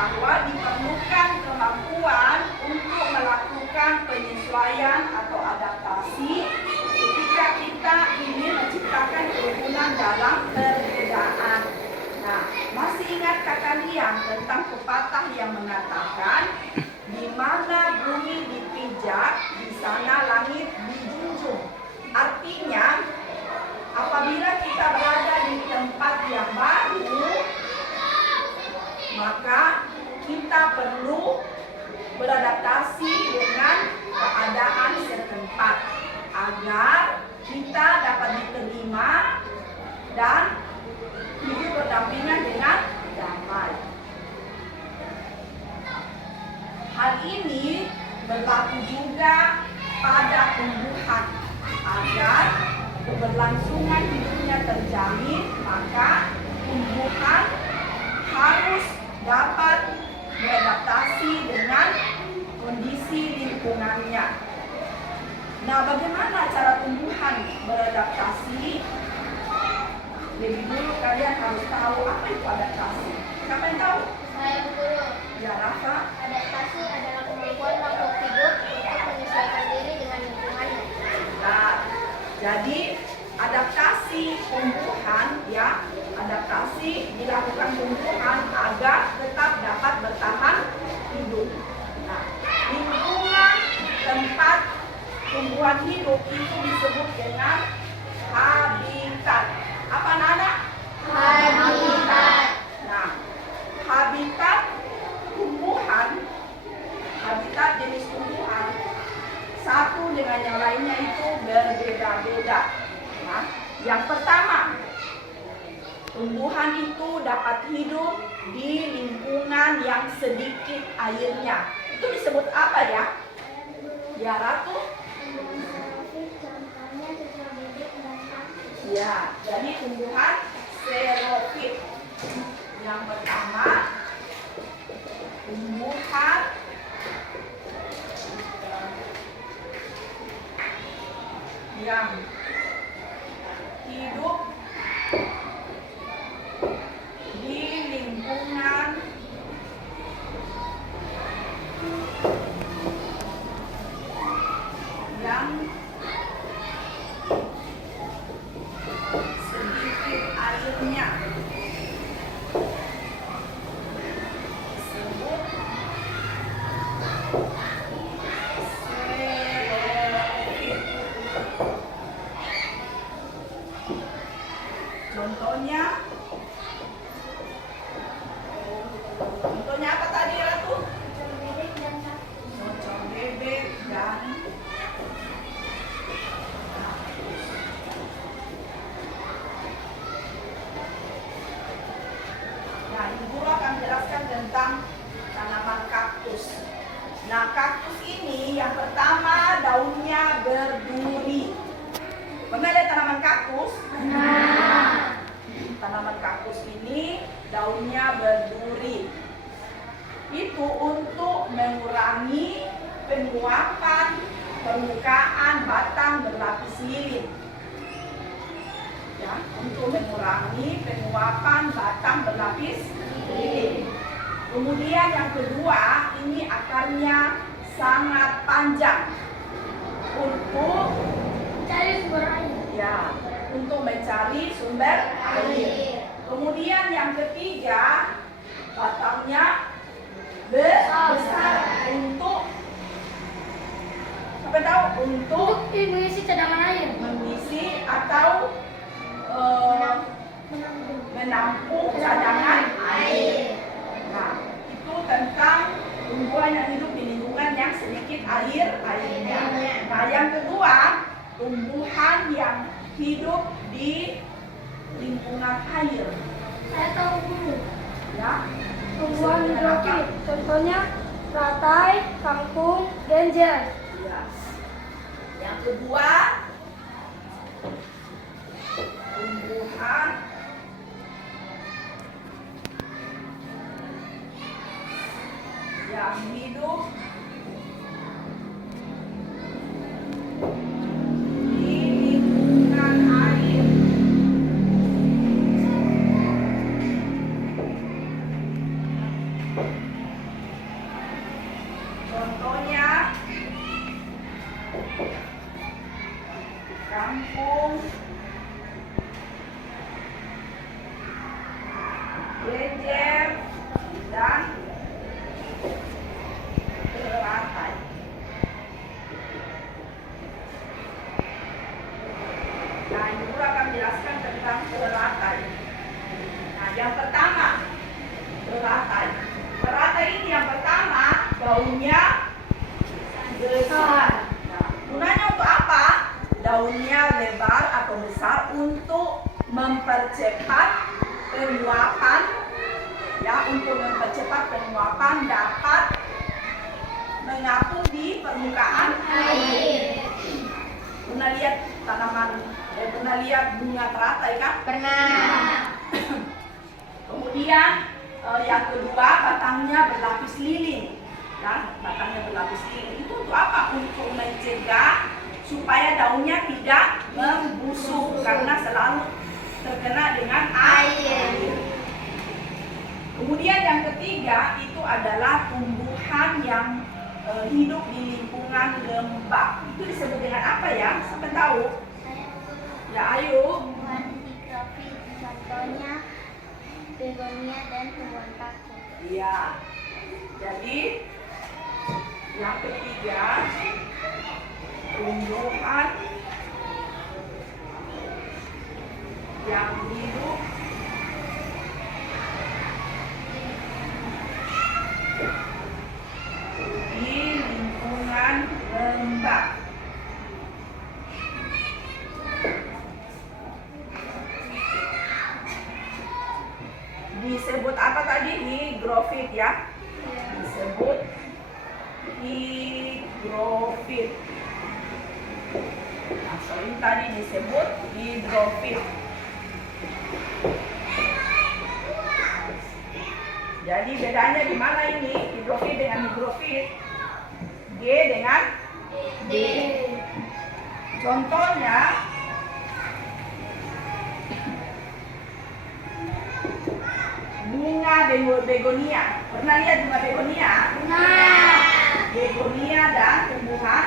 bahwa diperlukan kemampuan untuk melakukan penyesuaian atau adaptasi ketika kita ingin menciptakan kerukunan dalam perbedaan. Nah, masih ingatkah kalian tentang pepatah yang mengatakan di mana bumi dipijak, di sana langit dijunjung. Artinya, apabila kita berada di tempat yang baru, maka kita perlu beradaptasi dengan keadaan setempat agar kita dapat diterima dan hidup berdampingan dengan damai. Hal ini berlaku juga pada tumbuhan. Agar keberlangsungan hidupnya terjamin, maka tumbuhan harus dapat beradaptasi dengan kondisi lingkungannya. Nah, bagaimana cara tumbuhan beradaptasi? Lebih dulu kalian harus tahu apa itu adaptasi. Siapa yang tahu? Saya guru. Ya, Rafa. Adaptasi adalah kemampuan makhluk hidup untuk menyesuaikan diri dengan lingkungannya. Nah, jadi adaptasi tumbuhan, ya, adaptasi dilakukan tumbuhan agar tetap dapat bertahan hidup. Nah, lingkungan tempat tumbuhan hidup itu disebut dengan habitat. Apa Nana? Habitat. Nah, habitat tumbuhan, habitat jenis tumbuhan satu dengan yang lainnya itu berbeda-beda. Nah, yang pertama, tumbuhan itu dapat hidup di lingkungan yang sedikit airnya. Itu disebut apa ya? Ya, Ratu? Ya, jadi tumbuhan xerofit. Yang pertama, tumbuhan yang hidup di lingkungan yang sedikit airnya. Disebut xerofit. Contohnya apa tadi, Ratu? Cocok bebek dan nah, Ibu Guru akan menjelaskan tentang tanaman kaktus. Nah, kaktus ini yang pertama daunnya berduri. Pernah lihat tanaman kaktus? Nah. Tanaman kaktus ini daunnya berduri. Itu untuk mengurangi penguapan permukaan batang berlapis lilin. Ya, untuk mengurangi penguapan batang berlapis lilin. Kemudian yang kedua, ini akarnya sangat panjang untuk Cari sumber air. ya, untuk mencari sumber air. Kemudian yang ketiga, batangnya besar untuk apa tahu? Untuk mengisi cadangan air. mengisi atau menampung cadangan air. Nah, itu tentang tumbuhan yang hidup di lingkungan yang sedikit airnya. Nah, yang kedua, tumbuhan yang hidup di lingkungan air. Saya tahu guru. Ya, Tumbuhan hidrofit. Contohnya teratai, kangkung, genjer. ya. Yang kedua, tumbuhan yang hidup di lingkungan air. mendukung jejer dan teratai. Nah, Ibu Guru akan menjelaskan tentang teratai. Nah, yang pertama, teratai. Teratai ini yang pertama, daunnya besar. Nah, gunanya untuk apa? Daunnya lebar atau besar untuk mempercepat penguapan, ya, untuk mempercepat penguapan dapat mengapung di permukaan air. Pernah lihat pernah lihat bunga teratai kan? Pernah. Kemudian yang kedua, batangnya berlapis lilin. Ya, batangnya berlapis lilin. Itu untuk apa? Untuk mencegah supaya daunnya tidak membusuk karena selalu terkena dengan air. Kemudian yang ketiga itu adalah tumbuhan yang hidup di lingkungan lembab. Itu disebut dengan apa ya? Siapa tahu? Ya, ayo. Tumbuhan higrofit, contohnya begonia dan tumbuhan paku. Iya. Jadi yang ketiga, tumbuhan yang hidup di lingkungan lembab. Disebut apa tadi? Higrofit ya. Disebut higrofit. Nah, sorry, tadi disebut hidrofit. Jadi bedanya di mana ini? Hidrofit dengan higrofit. G dengan D. Contohnya bunga begonia. Pernah lihat bunga begonia? Nah, Begonia dan tumbuhan